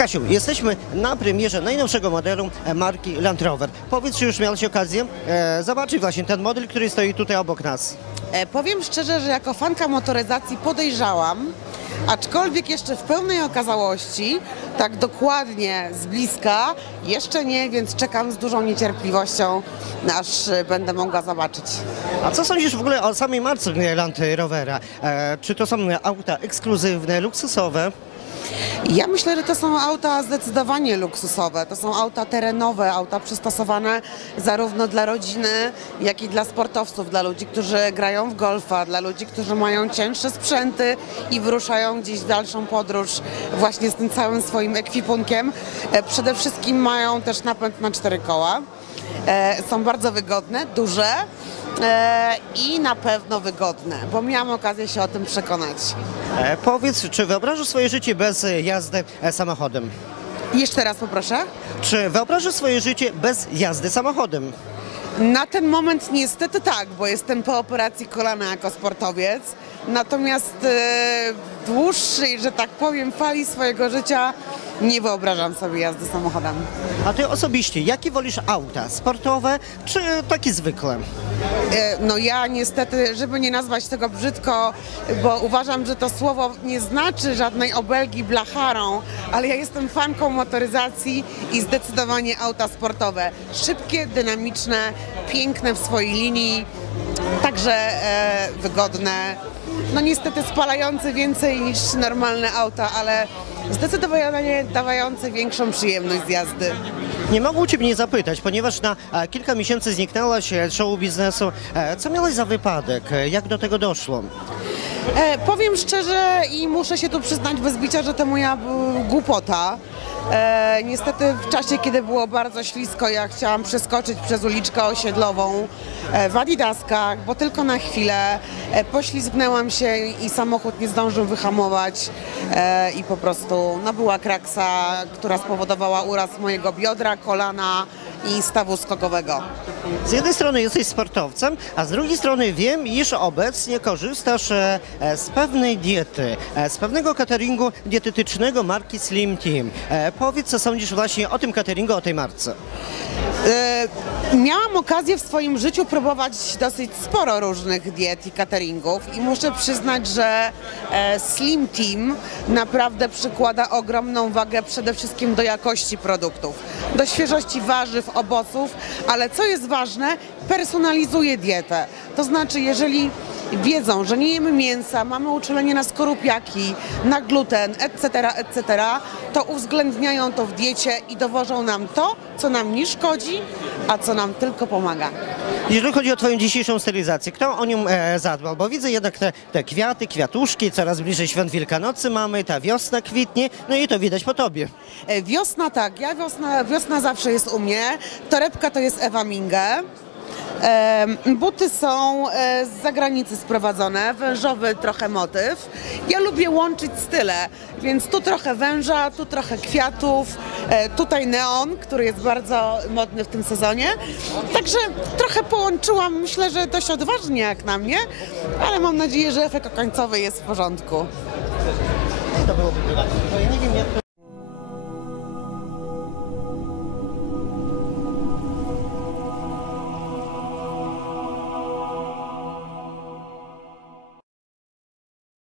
Kasiu, jesteśmy na premierze najnowszego modelu e, marki Land Rover. Powiedz, czy już miałeś okazję e, zobaczyć właśnie ten model, który stoi tutaj obok nas? E, powiem szczerze, że jako fanka motoryzacji podejrzałam, aczkolwiek jeszcze w pełnej okazałości, tak dokładnie z bliska, jeszcze nie, więc czekam z dużą niecierpliwością, aż będę mogła zobaczyć. A co sądzisz w ogóle o samej marce Land Rovera? E, czy to są auta ekskluzywne, luksusowe? Ja myślę, że to są auta zdecydowanie luksusowe. To są auta terenowe, auta przystosowane zarówno dla rodziny, jak i dla sportowców, dla ludzi, którzy grają w golfa, dla ludzi, którzy mają cięższe sprzęty i wyruszają gdzieś w dalszą podróż właśnie z tym całym swoim ekwipunkiem. E, Przede wszystkim mają też napęd na cztery koła. E, Są bardzo wygodne, duże e, i na pewno wygodne, bo miałam okazję się o tym przekonać. E, powiedz, czy wyobrażasz swoje życie bez jazdy samochodem? Jeszcze raz poproszę. Czy wyobrażasz swoje życie bez jazdy samochodem? Na ten moment niestety tak, bo jestem po operacji kolana jako sportowiec. Natomiast e, dłuższej, że tak powiem, fali swojego życia nie wyobrażam sobie jazdy samochodem. A ty osobiście, jakie wolisz auta? Sportowe czy takie zwykłe? E, no ja niestety, żeby nie nazwać tego brzydko, bo uważam, że to słowo nie znaczy żadnej obelgi blacharą, ale ja jestem fanką motoryzacji i zdecydowanie auta sportowe. Szybkie, dynamiczne, piękne w swojej linii, także e, wygodne. No niestety spalające więcej niż normalne auta, ale zdecydowanie dawające większą przyjemność z jazdy. Nie u Ciebie nie zapytać, ponieważ na e, kilka miesięcy zniknęłaś e, z show biznesu. E, Co miałeś za wypadek? E, Jak do tego doszło? E, powiem szczerze i muszę się tu przyznać bez bicia, że to moja b- głupota. E, niestety w czasie, kiedy było bardzo ślisko, ja chciałam przeskoczyć przez uliczkę osiedlową e, w Adidaskach, bo tylko na chwilę e, poślizgnęłam się i samochód nie zdążył wyhamować e, i po prostu no, była kraksa, która spowodowała uraz mojego biodra, kolana i stawu skokowego. Z jednej strony jesteś sportowcem, a z drugiej strony wiem, iż obecnie korzystasz e, e, z pewnej diety, e, z pewnego cateringu dietetycznego marki Slim Team. Powiedz, co sądzisz właśnie o tym cateringu, o tej marce. E, Miałam okazję w swoim życiu próbować dosyć sporo różnych diet i cateringów i muszę przyznać, że e, Slim Team naprawdę przykłada ogromną wagę przede wszystkim do jakości produktów, do świeżości warzyw, owoców, ale co jest ważne, personalizuje dietę. To znaczy, jeżeli wiedzą, że nie jemy mięsa, mamy uczulenie na skorupiaki, na gluten, etc., etc., to uwzględniają to w diecie i dowożą nam to, co nam nie szkodzi, a co nam tylko pomaga. Jeżeli chodzi o Twoją dzisiejszą stylizację, kto o nią e, zadbał? Bo widzę jednak te, te kwiaty, kwiatuszki, coraz bliżej świąt Wielkanocy mamy, ta wiosna kwitnie, no i to widać po Tobie. E, Wiosna tak, ja wiosna, wiosna zawsze jest u mnie. Torebka to jest Ewa Minge. Buty są e, z zagranicy sprowadzone, wężowy trochę motyw. Ja lubię łączyć style, więc tu trochę węża, tu trochę kwiatów, e, tutaj neon, który jest bardzo modny w tym sezonie. Także trochę połączyłam, myślę, że dość odważnie jak na mnie, ale mam nadzieję, że efekt końcowy jest w porządku.